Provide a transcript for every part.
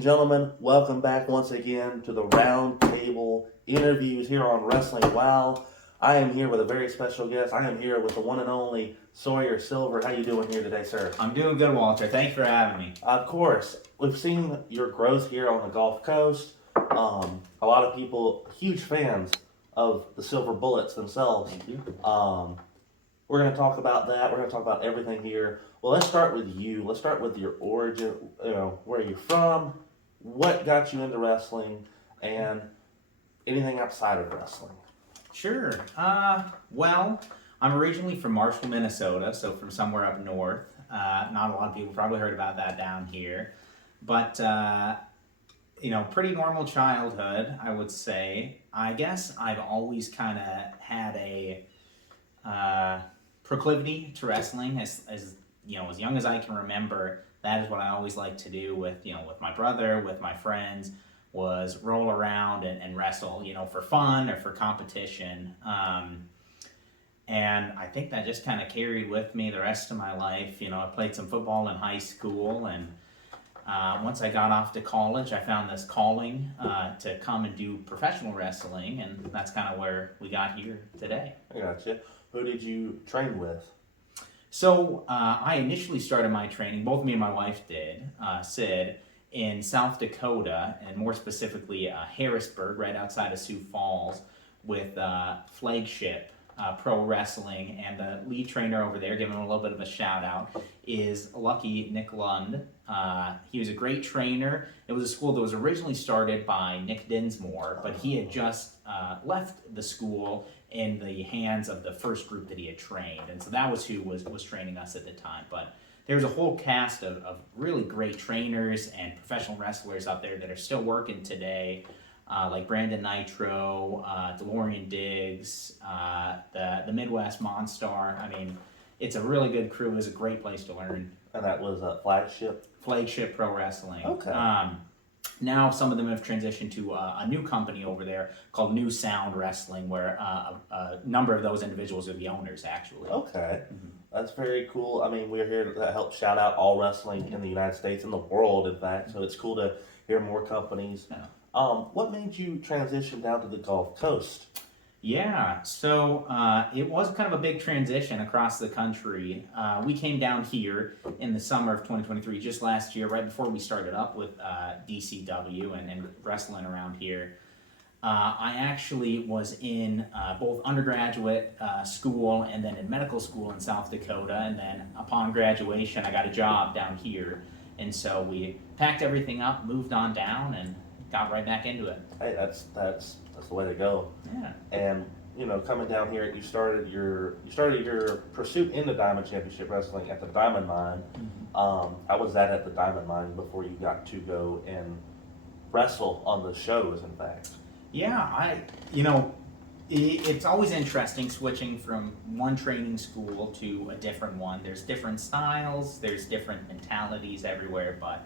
and gentlemen, welcome back once again to the Roundtable interviews here on Wrestling Wow. I am here with a very special guest. I am here with the one and only Sawyer Silver. How you doing here today, sir? I'm doing good, Walter. Thanks for having me. Of course. We've seen your growth here on the Gulf Coast. A lot of people, huge fans of the Silver Bullets themselves. Thank you. We're going to talk about that. We're going to talk about everything here. Well, let's start with you. Let's start with your origin, where you're from, what got you into wrestling, and anything outside of wrestling. Sure. Well, I'm originally from Marshall, Minnesota, so from somewhere up north. Not a lot of people probably heard about that down here. But, pretty normal childhood, I would say. I guess I've always kind of had a proclivity to wrestling as young as I can remember. That is what I always liked to do with my brother, with my friends, was roll around and wrestle, for fun or for competition. And I think that just kind of carried with me the rest of my life. I played some football in high school, and once I got off to college, I found this calling to come and do professional wrestling, and that's kind of where we got here today. I gotcha. Who did you train with? So I initially started my training, both me and my wife did, Sid, in South Dakota, and more specifically Harrisburg, right outside of Sioux Falls, with Flagship Pro Wrestling. And the lead trainer over there, giving him a little bit of a shout out, is Lucky Nick Lund. He was a great trainer. It was a school that was originally started by Nick Dinsmore, but he had just left the school in the hands of the first group that he had trained. And so that was who was training us at the time. But there was a whole cast of really great trainers and professional wrestlers out there that are still working today, like Brandon Nitro, DeLorean Diggs, the Midwest Monstar. I mean, it's a really good crew. It was a great place to learn. And that was Flagship? Flagship Pro Wrestling. Okay. Now some of them have transitioned to a new company over there called New Sound Wrestling, where a number of those individuals are the owners, actually. Okay. Mm-hmm. That's very cool. I mean, we're here to help shout out all wrestling in the United States, in the world, in fact. So it's cool to hear more companies. Yeah. What made you transition down to the Gulf Coast? Yeah, so it was kind of a big transition across the country. We came down here in the summer of 2023, just last year, right before we started up with DCW and wrestling around here. I actually was in both undergraduate school and then in medical school in South Dakota, and then upon graduation I got a job down here. And so we packed everything up, moved on down, and got right back into it. Hey, that's the way to go. Yeah. And coming down here, you started your pursuit into Diamond Championship Wrestling at the Diamond Mine. Mm-hmm. How was that at the Diamond Mine before you got to go and wrestle on the shows? In fact. Yeah, it's always interesting switching from one training school to a different one. There's different styles, there's different mentalities everywhere, but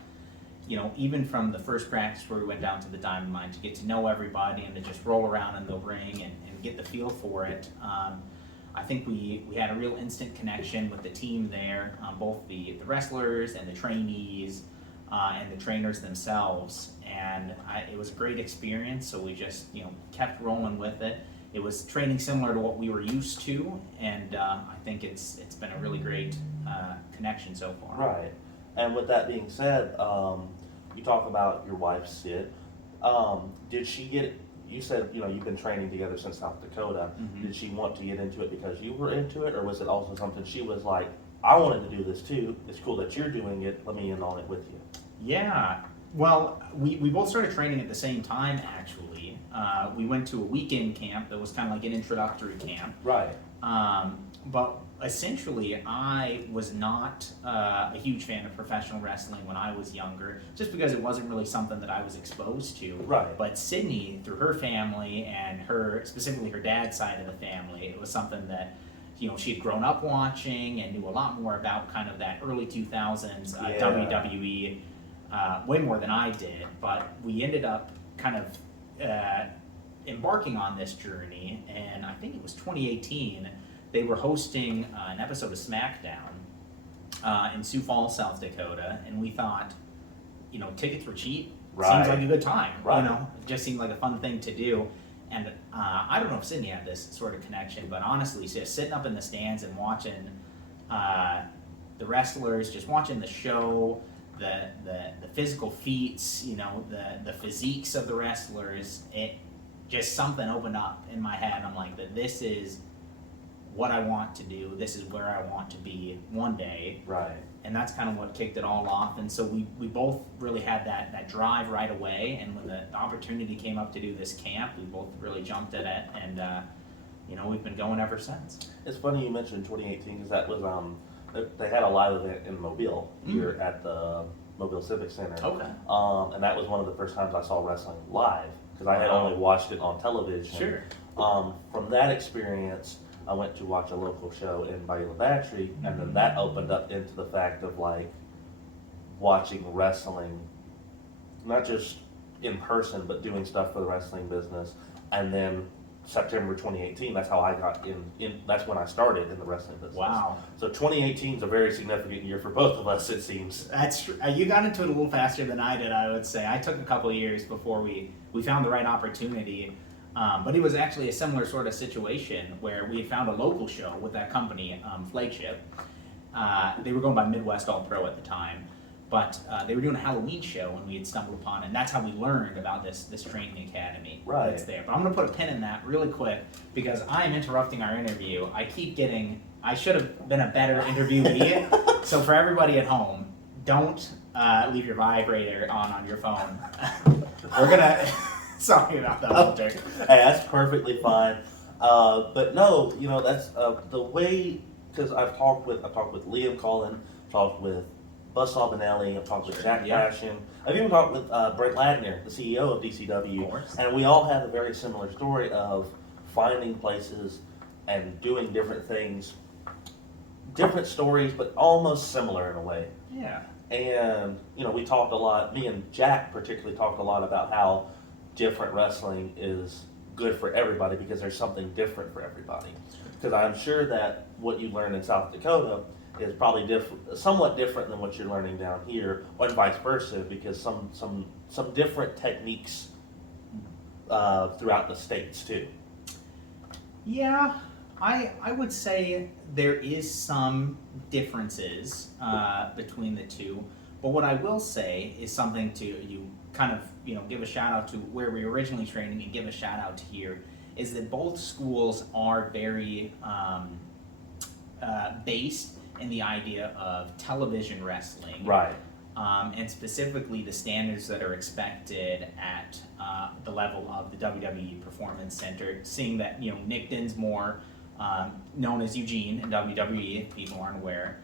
even from the first practice where we went down to the Diamond Mine to get to know everybody and to just roll around in the ring and get the feel for it, I think we had a real instant connection with the team there, both the wrestlers and the trainees and the trainers themselves. And it was a great experience, so we just kept rolling with it. It was training similar to what we were used to, and I think it's been a really great connection so far. Right. And with that being said, you talk about your wife, Sid. Did she get, you said, you've been training together since South Dakota. Mm-hmm. Did she want to get into it because you were into it, or was it also something she was like, I wanted to do this too. It's cool that you're doing it. Let me in on it with you. Yeah. Well, we both started training at the same time, actually. We went to a weekend camp that was kind of like an introductory camp. Right. But essentially, I was not a huge fan of professional wrestling when I was younger, just because it wasn't really something that I was exposed to. Right. But Sydney, through her family and specifically her dad's side of the family, it was something that she had grown up watching and knew a lot more about kind of that early 2000s WWE, way more than I did. But we ended up kind of embarking on this journey, and I think it was 2018. They were hosting an episode of SmackDown in Sioux Falls, South Dakota, and we thought, tickets were cheap. seems like a good time. Right. You know, it just seemed like a fun thing to do. And I don't know if Sydney had this sort of connection, but honestly, just sitting up in the stands and watching the wrestlers, just watching the show, the physical feats, you know, the physiques of the wrestlers, it just something opened up in my head. I'm like, that this is what I want to do. This is where I want to be one day. Right. And that's kind of what kicked it all off. And so we both really had that drive right away. And when the opportunity came up to do this camp, we both really jumped at it. And, you know, we've been going ever since. It's funny you mentioned 2018 because that was, they had a live event in Mobile here at the Mobile Civic Center. Okay. And that was one of the first times I saw wrestling live because I had only watched it on television. Sure. From that experience, I went to watch a local show in Beulah Battery, and then that opened up into the fact of like watching wrestling, not just in person, but doing stuff for the wrestling business. And then September 2018, that's how I got in that's when I started in the wrestling business. Wow. So 2018 is a very significant year for both of us, it seems. That's true. You got into it a little faster than I did, I would say. I took a couple of years before we found the right opportunity. But it was actually a similar sort of situation where we had found a local show with that company, Flagship. They were going by Midwest All Pro at the time, but they were doing a Halloween show and we had stumbled upon it, and that's how we learned about this training academy that's there. But I'm going to put a pin in that really quick because I'm interrupting our interview. I should have been a better interviewee. So for everybody at home, don't leave your vibrator on your phone. We're going to... Sorry about that, Walter. Hey, that's perfectly fine. But no, you know, that's the way, because I've talked with Liam Cullen, talked with Buzz Albinelli, I've talked with Jack Passion. I've even talked with Brent Ladner, the CEO of DCW. Of course. And we all have a very similar story of finding places and doing different things, different stories, but almost similar in a way. Yeah. And, you know, we talked a lot, me and Jack particularly talked a lot about how different wrestling is good for everybody because there's something different for everybody. Because I'm sure that what you learn in South Dakota is probably somewhat different than what you're learning down here, or vice versa, because some different techniques throughout the states too. Yeah, I would say there is some differences between the two, but what I will say is something to you kind of, you know, give a shout out to where we were originally training and give a shout out to here, is that both schools are very based in the idea of television wrestling. Right. And specifically the standards that are expected at the level of the WWE Performance Center, seeing that, you know, Nick Dinsmore, known as Eugene in WWE, if people aren't aware,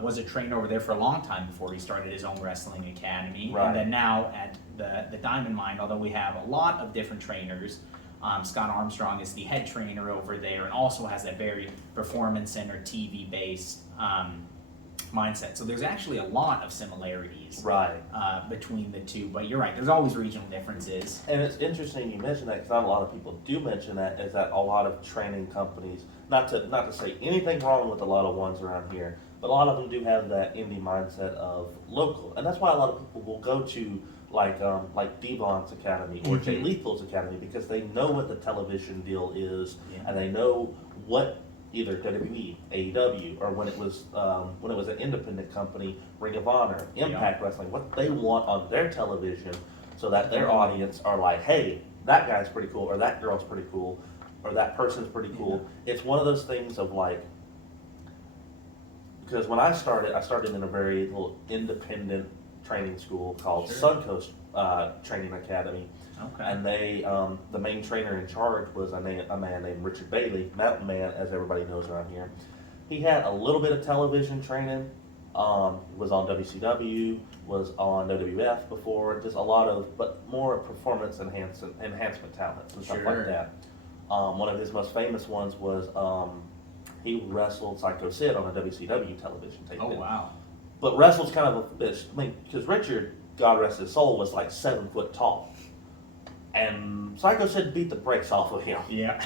was a trainer over there for a long time before he started his own wrestling academy. Right. And then now at the Diamond Mine, although we have a lot of different trainers, Scott Armstrong is the head trainer over there and also has that very performance center TV-based mindset. So there's actually a lot of similarities between the two. But you're right, there's always regional differences. And it's interesting you mention that because not a lot of people do mention that, is that a lot of training companies, not to say anything wrong with a lot of ones around here, but a lot of them do have that indie mindset of local. And that's why a lot of people will go to like Devon's Academy or Jay Lethal's Academy because they know what the television deal is and they know what either WWE, AEW, or when it was an independent company, Ring of Honor, Impact Wrestling, what they want on their television, so that their audience are like, hey, that guy's pretty cool, or that girl's pretty cool, or that person's pretty cool. It's one of those things of like, because when I started in a very little independent training school called Suncoast Training Academy. Okay. And they, the main trainer in charge was a man named Richard Bailey, Mountain Man, as everybody knows around here. He had a little bit of television training, was on WCW, was on WWF before, just a lot of, but more performance enhancement talents and stuff like that. One of his most famous ones was he wrestled Psycho Sid on a WCW television tape. Oh, wow. But wrestled's kind of a bitch. I mean, because Richard, God rest his soul, was like 7 foot tall. And Psycho Sid beat the brakes off of him. Yeah.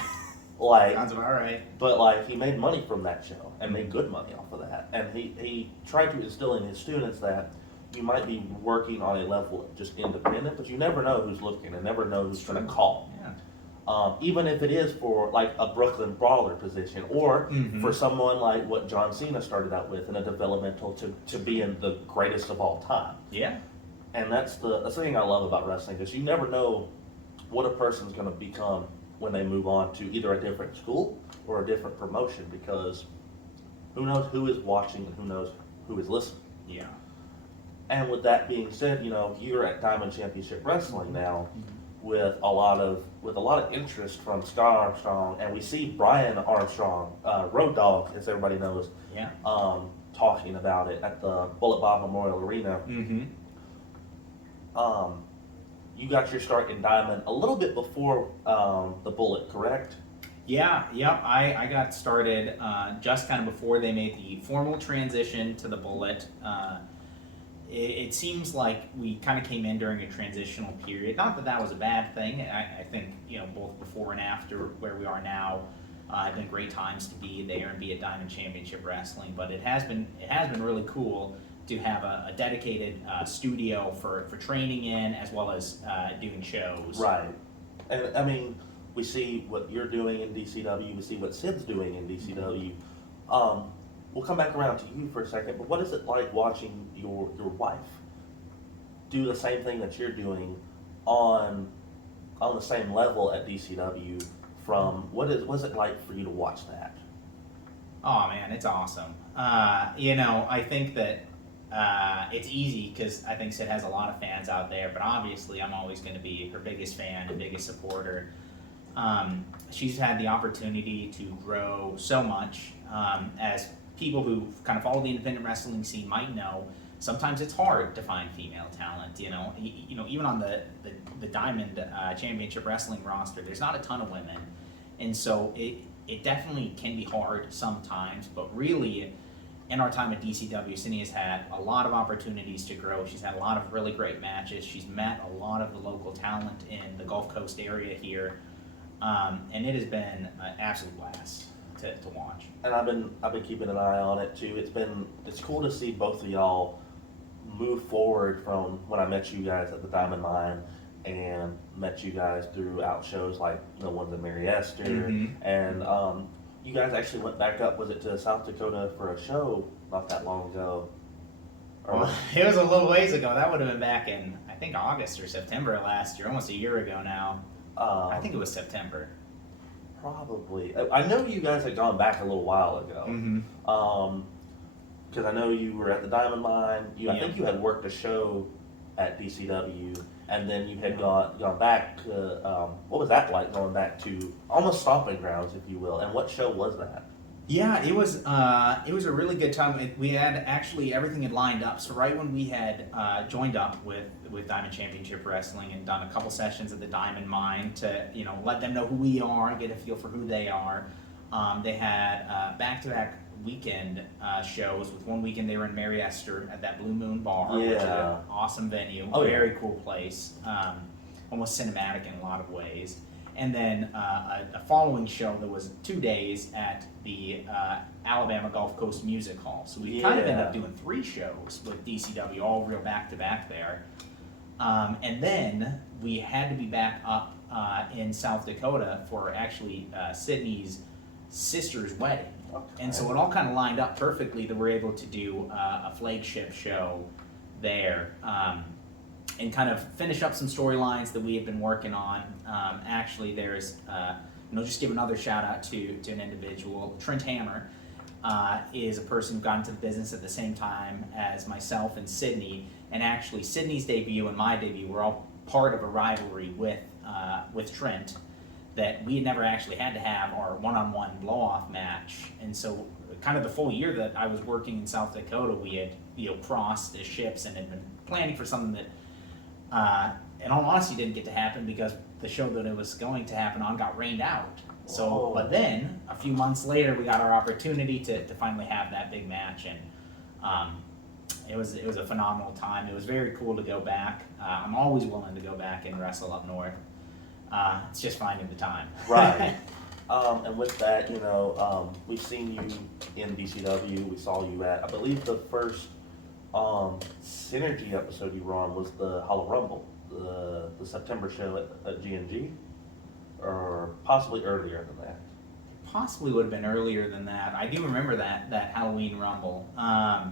Like, sounds about right. But like, he made money from that show and made good money off of that. And he tried to instill in his students that you might be working on a level of just independent, but you never know who's looking and never know who's going to call. Yeah. Even if it is for like a Brooklyn Brawler position, or for someone like what John Cena started out with in a developmental to being the greatest of all time. Yeah. And that's the thing I love about wrestling, is you never know what a person's going to become when they move on to either a different school or a different promotion, because who knows who is watching and who knows who is listening. Yeah. And with that being said, you're at Diamond Championship Wrestling now, with a lot of interest from Scott Armstrong, and we see Brian Armstrong, Road Dogg, as everybody knows, Yeah. talking about it at the Bullet Bob Memorial Arena. You got your start in Diamond a little bit before the Bullet, correct? Yeah, yep. I got started just kind of before they made the formal transition to the Bullet. It seems like we kind of came in during a transitional period. Not that that was a bad thing. I think, both before and after where we are now have been great times to be there and be at Diamond Championship Wrestling. But it has been really cool to have a dedicated studio for training in, as well as doing shows. Right. And I mean, we see what you're doing in DCW. We see what Sid's doing in DCW. We'll come back around to you for a second, but what is it like watching your wife do the same thing that you're doing on the same level at DCW? What's it like for you to watch that? Oh man, it's awesome. I think that it's easy because I think Sid has a lot of fans out there, but obviously I'm always going to be her biggest fan and biggest supporter. She's had the opportunity to grow so much. As people who kind of follow the independent wrestling scene might know, sometimes it's hard to find female talent. Even on the Diamond Championship Wrestling roster, there's not a ton of women, and so it definitely can be hard sometimes. But really, in our time at DCW, Cindy has had a lot of opportunities to grow. She's had a lot of really great matches. She's met a lot of the local talent in the Gulf Coast area here, and it has been an absolute blast to watch. And I've been keeping an eye on it too. It's cool to see both of y'all move forward from when I met you guys at the Diamond Mine and met you guys throughout shows like the ones in Mary Esther, and you guys actually went back up, was it to South Dakota for a show not that long ago? Well, it was a little ways ago. That would have been back in, I think, August or September of last year, almost a year ago now. I think it was September. Probably. I know you guys had gone back a little while ago. Because I know you were at the Diamond Mine. I think you had worked a show at DCW, and then you had gone back to, what was that like, going back to almost stomping grounds, if you will, and what show was that? Yeah, it was a really good time. We had actually, everything had lined up. So right when we had joined up with Diamond Championship Wrestling and done a couple sessions at the Diamond Mine to let them know who we are and get a feel for who they are, they had back-to-back weekend shows. With one weekend they were in Mary Esther at that Blue Moon Bar, which is an awesome venue, very cool place, almost cinematic in a lot of ways. And then a following show that was 2 days at the Alabama Gulf Coast Music Hall. So we kind of ended up doing 3 shows with DCW, all real back-to-back there. And then we had to be back up in South Dakota for actually Sydney's sister's wedding. Okay. And so it all kind of lined up perfectly that we're able to do a flagship show there. And kind of finish up some storylines that we had been working on. Actually, there's, just give another shout out to an individual. Trent Hammer is a person who got into the business at the same time as myself and Sydney. And actually, Sydney's debut and my debut were all part of a rivalry with Trent that we had never actually had to have our one-on-one blow-off match. And so kind of the full year that I was working in South Dakota, we had crossed the ships and had been planning for something that in all honesty didn't get to happen because the show that it was going to happen on got rained out. So, but then a few months later we got our opportunity to finally have that big match, and it was a phenomenal time. It was very cool to go back. I'm always willing to go back and wrestle up north. It's just finding the time. Right. And with that, we've seen you in DCW. We saw you at, I believe, the first Synergy episode you were on was the Hollow Rumble, the September show at G&G, or possibly earlier than that. Possibly would have been earlier than that. I do remember that Halloween Rumble. 'Cause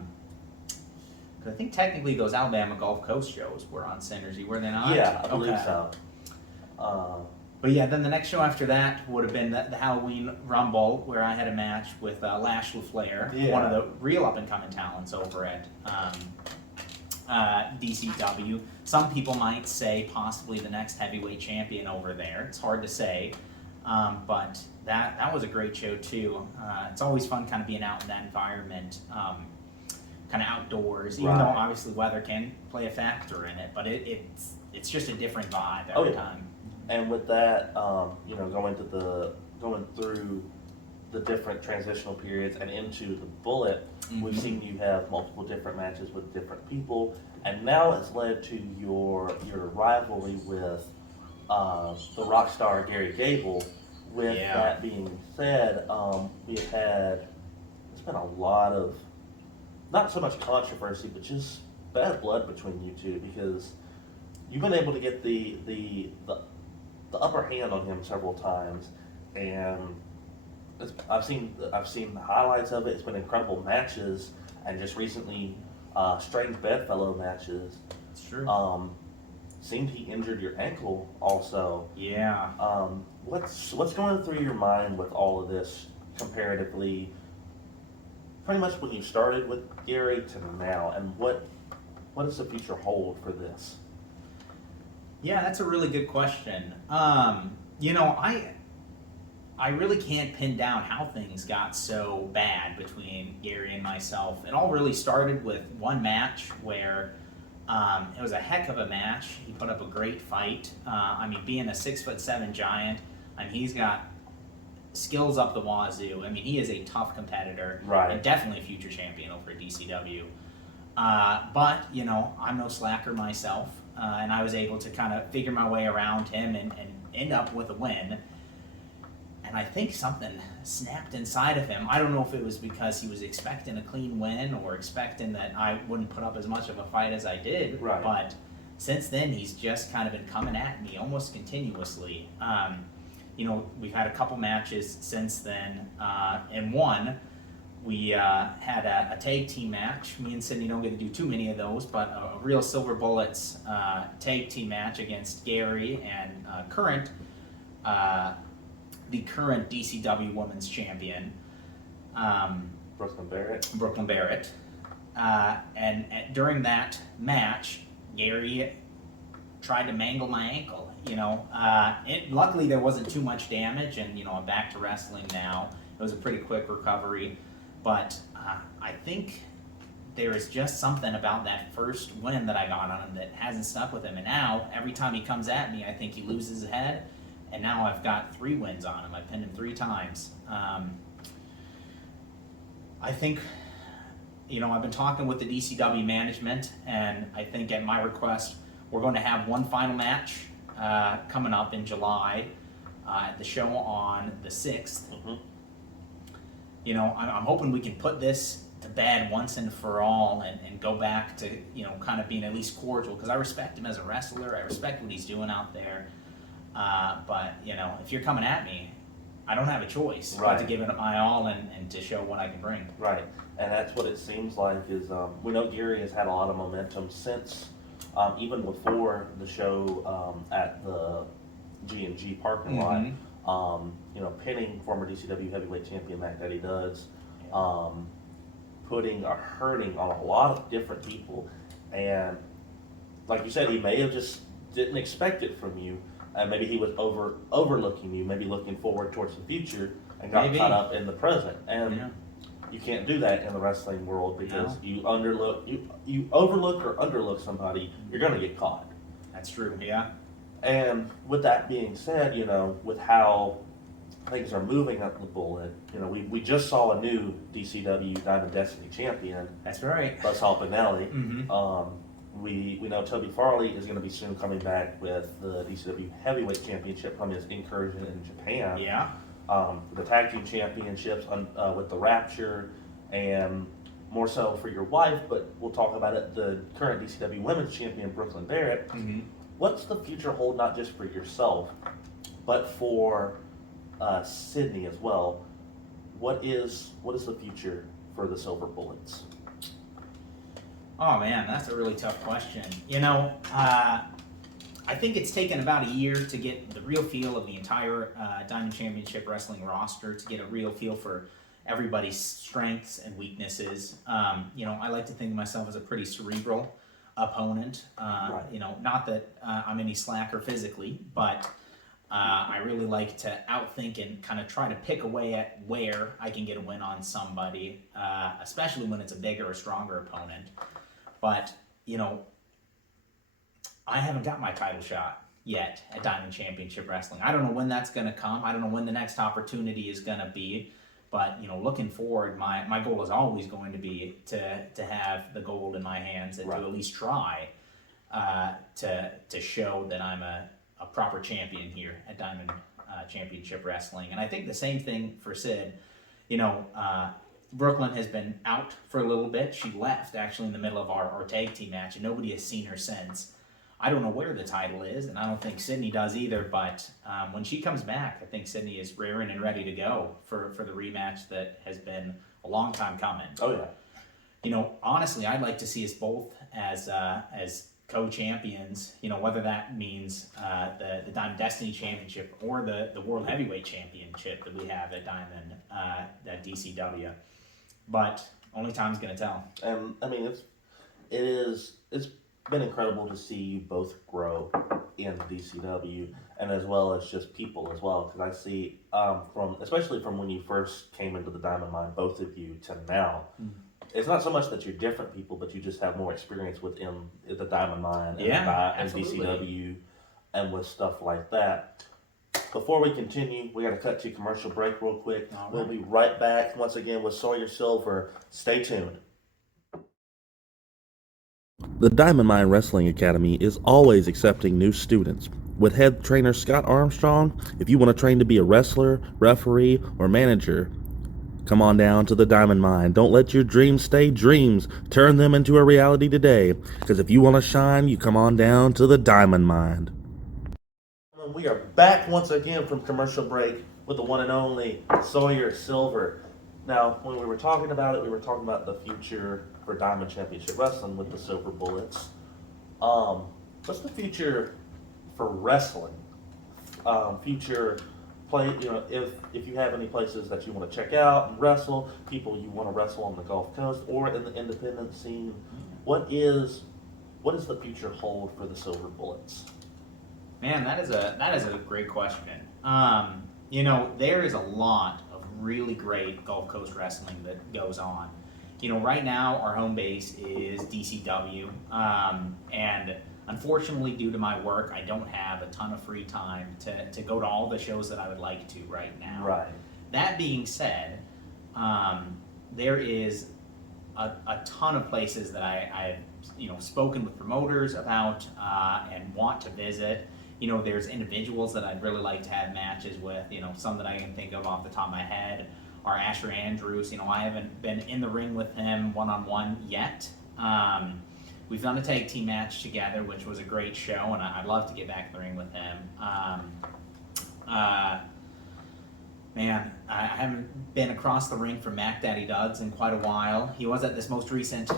I think technically those Alabama Gulf Coast shows were on Synergy, were they not? Yeah, I believe Okay. so. But yeah, then the next show after that would have been the Halloween Rumble, where I had a match with Lash LaFlair, Yeah. one of the real up-and-coming talents over at DCW. Some people might say possibly the next heavyweight champion over there. It's hard to say, but that was a great show too. It's always fun kind of being out in that environment, kind of outdoors, even though Right. obviously weather can play a factor in it, but it's just a different vibe Oh, every yeah. time. And with that, going through the different transitional periods and into the Bullet, we've Mhm. seen you have multiple different matches with different people, and now it's led to your rivalry with the rock star Gary Gable. With Yeah. that being said, we've had it's been a lot of not so much controversy, but just bad blood between you two because you've been able to get the upper hand on him several times, and I've seen the highlights of it. It's been incredible matches, and just recently, strange bedfellow matches. It's true. Seemed he injured your ankle also. Yeah. What's going through your mind with all of this comparatively? Pretty much when you started with Gary to now, and what does the future hold for this? Yeah, that's a really good question. I really can't pin down how things got so bad between Gary and myself. It all really started with one match where it was a heck of a match. He put up a great fight. Being a 6'7" giant, he's got skills up the wazoo. He is a tough competitor, Right. and definitely a future champion over at DCW. But I'm no slacker myself, and I was able to kind of figure my way around him and end up with a win. And I think something snapped inside of him. I don't know if it was because he was expecting a clean win or expecting that I wouldn't put up as much of a fight as I did. Right. But since then, he's just kind of been coming at me almost continuously. We've had a couple matches since then, and one, we had a tag team match. Me and Sydney don't get to do too many of those, but a real Silver Bullets tag team match against Gary and the current DCW Women's Champion, Brooklyn Barrett. And during that match, Gary tried to mangle my ankle. Luckily there wasn't too much damage, and I'm back to wrestling now. It was a pretty quick recovery, but I think there is just something about that first win that I got on him that hasn't stuck with him. And now every time he comes at me, I think he loses his head. And now I've got 3 wins on him. I pinned him 3 times. I think, I've been talking with the DCW management, and I think at my request, we're going to have one final match coming up in July at the show on the 6th. Mm-hmm. I'm hoping we can put this to bed once and for all and go back to, kind of being at least cordial, because I respect him as a wrestler. I respect what he's doing out there. But if you're coming at me, I don't have a choice but to give it my all and to show what I can bring. Right, and that's what it seems like is we know Gary has had a lot of momentum since even before the show at the G&G parking lot. Pinning former DCW heavyweight champion Mac Daddy Duds, putting a hurting on a lot of different people, and like you said, he may have just didn't expect it from you. Maybe he was overlooking you, maybe looking forward towards the future, and got caught up in the present. And you can't do that in the wrestling world because you overlook or underlook somebody, you're going to get caught. That's true. Yeah. And with that being said, with how things are moving up the Bullet, we just saw a new DCW Diamond Destiny champion. That's right. Buzzsaw Benelli. Mm-hmm. We know Toby Farley is going to be soon coming back with the DCW Heavyweight Championship from his incursion in Japan. Yeah. The Tag Team Championships with the Rapture, and more so for your wife, but we'll talk about it, the current DCW Women's Champion, Brooklyn Barrett. Mm-hmm. What's the future hold, not just for yourself, but for Sydney as well? What is the future for the Silver Bullets? Oh man, that's a really tough question. I think it's taken about a year to get the real feel of the entire Diamond Championship Wrestling roster, to get a real feel for everybody's strengths and weaknesses. I like to think of myself as a pretty cerebral opponent. Right. Not that I'm any slacker physically, but I really like to outthink and kind of try to pick away at where I can get a win on somebody, especially when it's a bigger or stronger opponent. But, I haven't got my title shot yet at Diamond Championship Wrestling. I don't know when that's going to come. I don't know when the next opportunity is going to be. But, looking forward, my goal is always going to be to have the gold in my hands and right. to at least try to show that I'm a proper champion here at Diamond Championship Wrestling. And I think the same thing for Sid. Brooklyn has been out for a little bit. She left actually in the middle of our tag team match, and nobody has seen her since. I don't know where the title is, and I don't think Sydney does either, but when she comes back, I think Sydney is raring and ready to go for the rematch that has been a long time coming. Oh, yeah. Honestly, I'd like to see us both as co-champions, whether that means the Diamond Destiny Championship or the World Heavyweight Championship that we have at Diamond, at DCW. But only time's going to tell. And, I mean, it's been incredible to see you both grow in DCW, and as well as just people as well, because I see especially from when you first came into the Diamond Mine, both of you, to now. Mm-hmm. It's not so much that you're different people, but you just have more experience within the Diamond Mine and DCW and with stuff like that. Before we continue, we got to cut to commercial break real quick. All right. We'll be right back once again with Sawyer Silver. Stay tuned. The Diamond Mine Wrestling Academy is always accepting new students. With head trainer Scott Armstrong, if you want to train to be a wrestler, referee, or manager, come on down to the Diamond Mine. Don't let your dreams stay dreams. Turn them into a reality today. Because if you want to shine, you come on down to the Diamond Mine. We are back once again from commercial break with the one and only Sawyer Silver. Now, when we were talking about it, we were talking about the future for Diamond Championship Wrestling with the Silver Bullets. What's the future for wrestling? Future play, if you have any places that you want to check out and wrestle, people you want to wrestle on the Gulf Coast or in the independent scene, what is the future hold for the Silver Bullets? Man, that is a great question. There is a lot of really great Gulf Coast wrestling that goes on. Right now our home base is DCW, and unfortunately, due to my work, I don't have a ton of free time to go to all the shows that I would like to right now. Right. That being said, there is a ton of places that I've spoken with promoters about and want to visit. There's individuals that I'd really like to have matches with. Some that I can think of off the top of my head are Asher Andrews. I haven't been in the ring with him one-on-one yet. We've done a tag team match together, which was a great show, and I'd love to get back in the ring with him. Man, I haven't been across the ring from Mac Daddy Duds in quite a while. He was at this most recent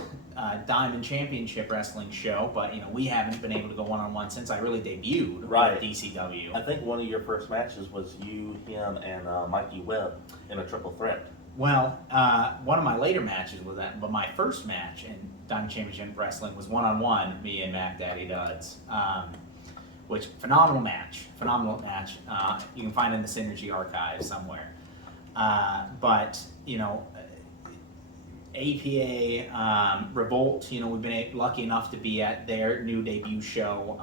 Diamond Championship Wrestling show, but we haven't been able to go one-on-one since I really debuted with DCW. I think one of your first matches was you, him, and Mikey Webb in a triple threat. Well, one of my later matches was that, but my first match in Diamond Championship Wrestling was one-on-one, me and Mac Daddy Duds. Which, phenomenal match. You can find it in the Synergy archive somewhere. But, APA, Revolt, we've been lucky enough to be at their new debut show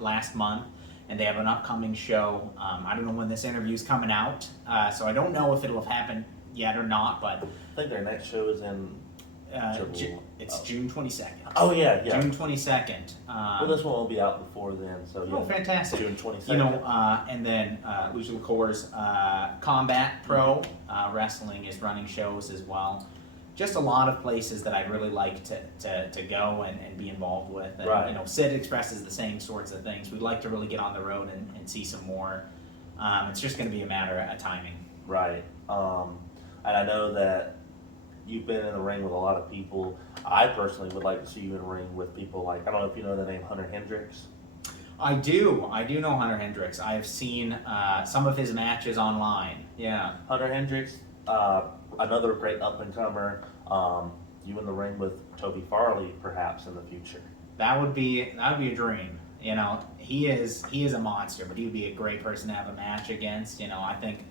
last month. And they have an upcoming show. I don't know when this interview is coming out, so I don't know if it'll have happened yet or not, but... I think their next show is in... it's June 22nd. Oh, yeah. June 22nd. Well, this one will be out before then, so yeah. Oh, fantastic. June 22nd. And then Lucha LaCour's Combat Pro Wrestling is running shows as well. just a lot of places that I'd really like to go and be involved with. And, Right. you know, Sid expresses the same sorts of things. We'd like to really get on the road and see some more. It's just going to be a matter of timing. Right. And I know that you've been in the ring with a lot of people. I personally would like to see you in the ring with people like, I don't know if you know the name Hunter Hendricks. I do know Hunter Hendricks. I've seen some of his matches online. Yeah. Hunter Hendricks, another great up-and-comer. You in the ring with Toby Farley, perhaps, in the future. That would be a dream. You know, he is a monster, but he would be a great person to have a match against. You know, I think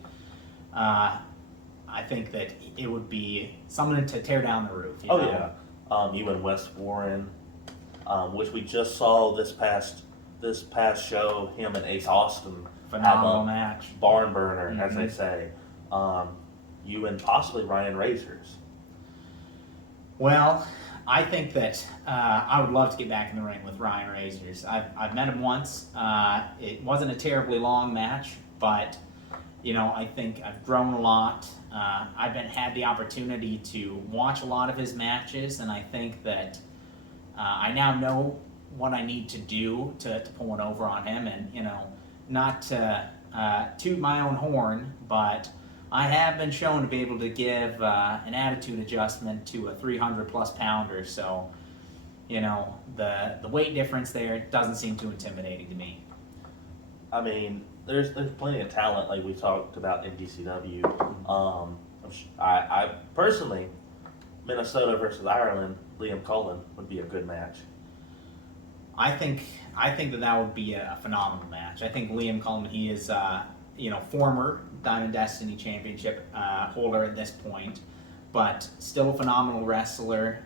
that it would be something to tear down the roof. You know? Yeah. You and Wes Warren, which we just saw this past show, him and Ace Austin Phenomenal have a match. barn burner, as Mm-hmm. they say. You and possibly Ryan Razors. Well, I think that I would love to get back in the ring with Ryan Razors. I've met him once. It wasn't a terribly long match, but you know, I think I've grown a lot. I've had the opportunity to watch a lot of his matches, and I think that I now know what I need to do to pull one over on him. And you know, not to toot my own horn, but I have been shown to be able to give an attitude adjustment to a 300-plus pounder. So, you know, the weight difference there doesn't seem too intimidating to me. I mean, there's plenty of talent like we talked about in DCW. I personally, Minnesota versus Ireland, Liam Cullen would be a good match. I think that would be a phenomenal match. I think Liam Cullen, he is you know, former Diamond Destiny Championship holder at this point, but still a phenomenal wrestler.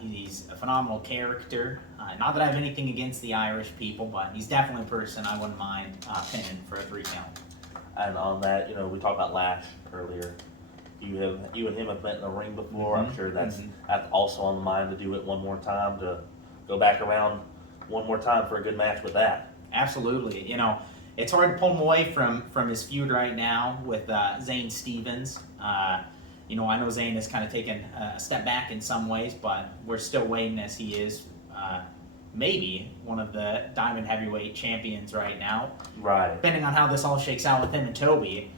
He's a phenomenal character. Not that I have anything against the Irish people, but he's definitely a person I wouldn't mind pinning for a 3 count. And on that, you know, we talked about Lash earlier. You and him have met in the ring before. Mm-hmm. I'm sure that's also on the mind to do it one more time, to go back around one more time for a good match with that. Absolutely. You know, it's hard to pull him away from his feud right now with Zane Stevens. You know, I know Zane has kind of taken a step back in some ways, but we're still waiting, as he is maybe one of the Diamond Heavyweight champions right now. Right. Depending on how this all shakes out with him and Toby.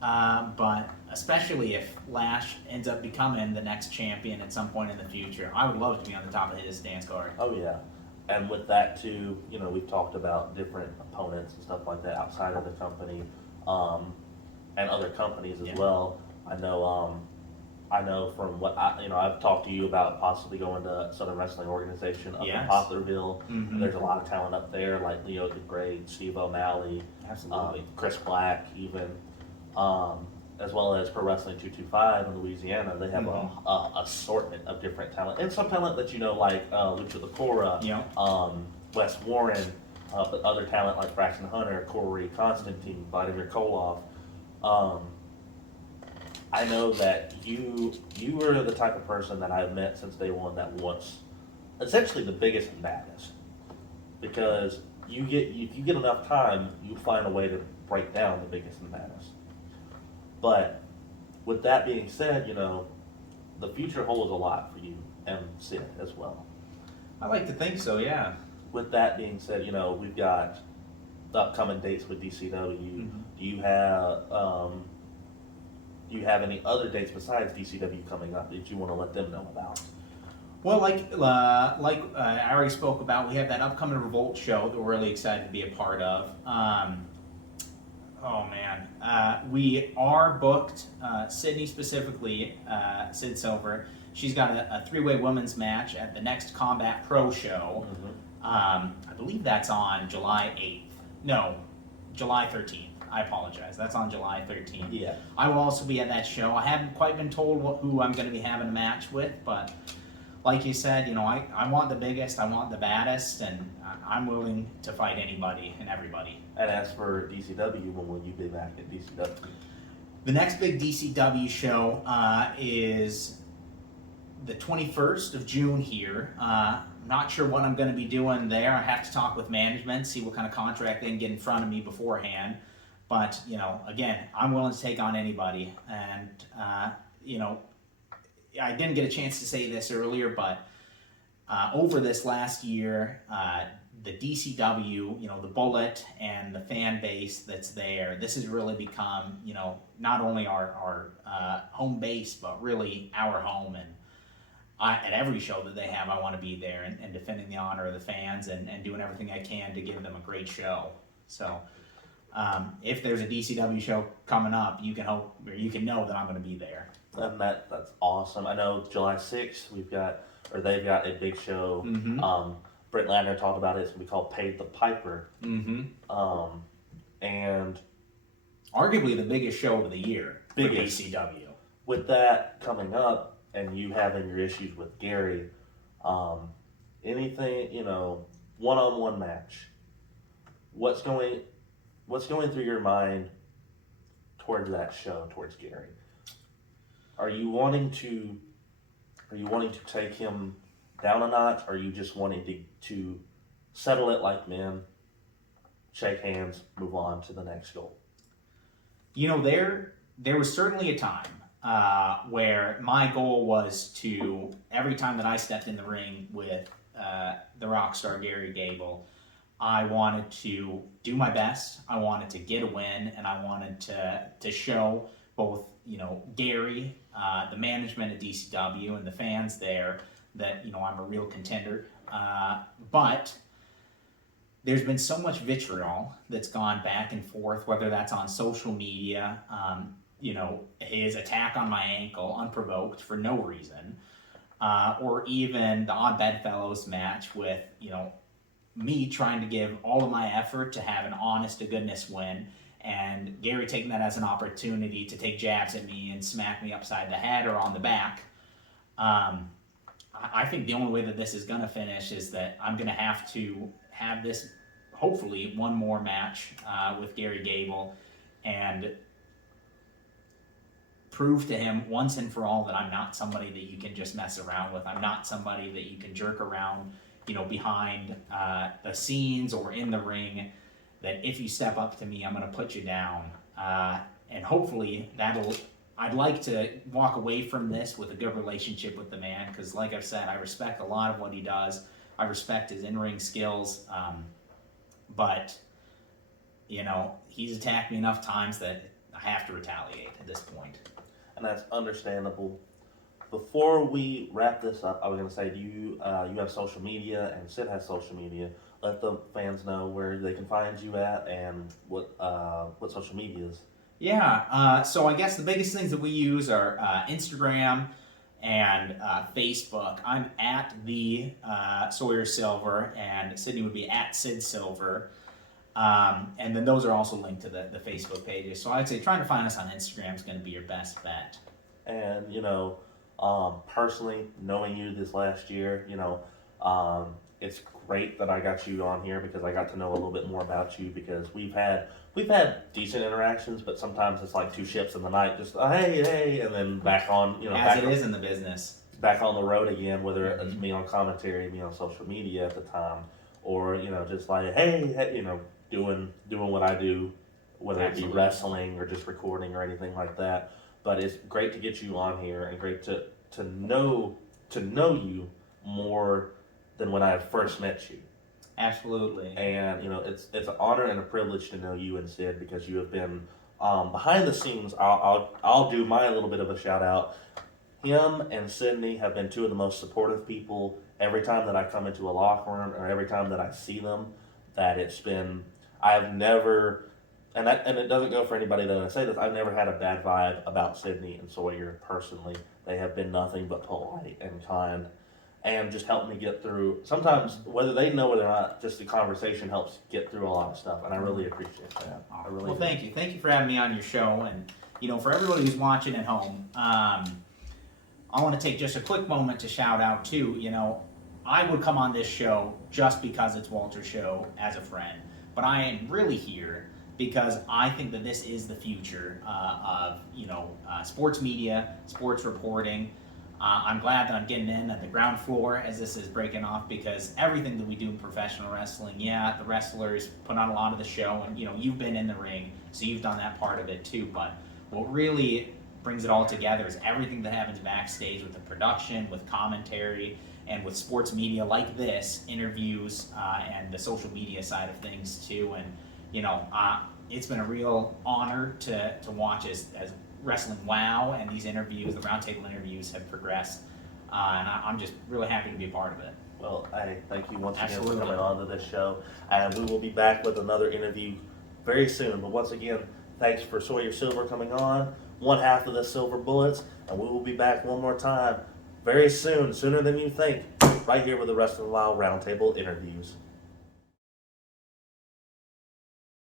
But especially if Lash ends up becoming the next champion at some point in the future, I would love to be on the top of his dance card. Oh yeah. And with that too, you know, we've talked about different opponents and stuff like that outside of the company, and other companies as well. I know from what I've talked to you about possibly going to Southern Wrestling Organization up in Poplarville. Mm-hmm. There's a lot of talent up there, like Leo the Great, Steve O'Malley, Absolutely. Chris Black, even, as well as Pro Wrestling 225 in Louisiana. They have a assortment of different talent, and some talent that you know, like Lucha Lacora, Wes Warren, but other talent like Braxton Hunter, Corey Constantine, Vladimir Koloff. I know that you are the type of person that I've met since day one that wants essentially the biggest and baddest, because if you get enough time, you find a way to break down the biggest and baddest. But with that being said, you know, the future holds a lot for you and Sid as well. I like to think so, yeah. With that being said, you know, we've got the upcoming dates with DCW. Do you have any other dates besides DCW coming up that you want to let them know about? Well, like I already spoke about, we have that upcoming Revolt show that we're really excited to be a part of. We are booked, Sydney specifically, Sid Silver. She's got a 3-way women's match at the next Combat Pro show. I believe that's on July 8th. No, July 13th. I apologize. That's on July 13th. Yeah. I will also be at that show. I haven't quite been told who I'm going to be having a match with, but like you said, you know, I want the biggest, I want the baddest, and I'm willing to fight anybody and everybody. And as for DCW, when will you be back at DCW? The next big DCW show is the 21st of June here. Not sure what I'm going to be doing there. I have to talk with management, see what kind of contract they can get in front of me beforehand. But, you know, again, I'm willing to take on anybody. And, you know, I didn't get a chance to say this earlier, but over this last year, the DCW, the Bullet and the fan base that's there, this has really become, not only our home base, but really our home. And at every show that they have, I want to be there and defending the honor of the fans and doing everything I can to give them a great show. So if there's a DCW show coming up, you can hope, or you can know that I'm going to be there. And that's awesome. I know July 6th they've got a big show. Mm-hmm. Britt Ladner talked about it. It's going to be called Paid the Piper. Mm-hmm. And arguably the biggest show of the year for DCW. With that coming up and you having your issues with Gary, anything, one-on-one match, what's going through your mind towards that show, towards Gary? Are you wanting to take him down a notch? Or are you just wanting to settle it like men, shake hands, move on to the next goal? There was certainly a time where my goal was to, every time that I stepped in the ring with the rock star Gary Gable, I wanted to do my best. I wanted to get a win, and I wanted to show both, Gary, the management at DCW, and the fans there that, I'm a real contender. But there's been so much vitriol that's gone back and forth, whether that's on social media, his attack on my ankle unprovoked for no reason, or even the Odd Bedfellows match with, me trying to give all of my effort to have an honest to goodness win, and Gary taking that as an opportunity to take jabs at me and smack me upside the head or on the back. I think the only way that this is going to finish is that I'm going to have this, hopefully, one more match with Gary Gable and prove to him once and for all that I'm not somebody that you can just mess around with. I'm not somebody that you can jerk around, behind the scenes or in the ring, that if you step up to me, I'm going to put you down. And hopefully I'd like to walk away from this with a good relationship with the man, because like I've said, I respect a lot of what he does. I respect his in-ring skills. But, he's attacked me enough times that I have to retaliate at this point. And that's understandable. Before we wrap this up, I was going to say, you have social media, and Sid has social media. Let the fans know where they can find you at and what social media is. Yeah, so I guess the biggest things that we use are Instagram and Facebook. I'm at the Sawyer Silver, and Sydney would be at Sid Silver. And then those are also linked to the Facebook pages. So I'd say trying to find us on Instagram is going to be your best bet. And, personally, knowing you this last year, it's great that I got you on here, because I got to know a little bit more about you, because we've had decent interactions, but sometimes it's like two ships in the night, just hey, and then back on, as it is in the business, back on the road again, whether it's me on commentary, me on social media at the time, or just like hey, doing what I do, whether Absolutely. it be wrestling or just recording or anything like that. But it's great to get you on here, and great to know you more than when I first met you. Absolutely. And it's an honor and a privilege to know you and Sid, because you have been behind the scenes. I'll do my little bit of a shout out. Him and Sydney have been two of the most supportive people every time that I come into a locker room, or every time that I see them. That I've never, and it doesn't go for anybody that I say this, I've never had a bad vibe about Sydney and Sawyer personally. They have been nothing but polite and kind, and just helped me get through. Sometimes, whether they know it or not, just the conversation helps get through a lot of stuff, and I really appreciate that. Well, thank you. Thank you for having me on your show, and for everybody who's watching at home, I want to take just a quick moment to shout out too. I would come on this show just because it's Walter's show as a friend, but I am really here because I think that this is the future of sports media, sports reporting. I'm glad that I'm getting in at the ground floor as this is breaking off, because everything that we do in professional wrestling, the wrestlers put on a lot of the show, and you've been in the ring, so you've done that part of it too. But what really brings it all together is everything that happens backstage with the production, with commentary, and with sports media like this, interviews, and the social media side of things too. And it's been a real honor to watch as Wrestling Wow and these interviews, the Roundtable interviews, have progressed. And I'm just really happy to be a part of it. Well, I thank you once again Absolutely. for coming on to this show, and we will be back with another interview very soon. But once again, thanks for Sawyer Silver coming on, one half of the Silver Bullets, and we will be back one more time very soon, sooner than you think, right here with the Wrestling Wild Roundtable interviews.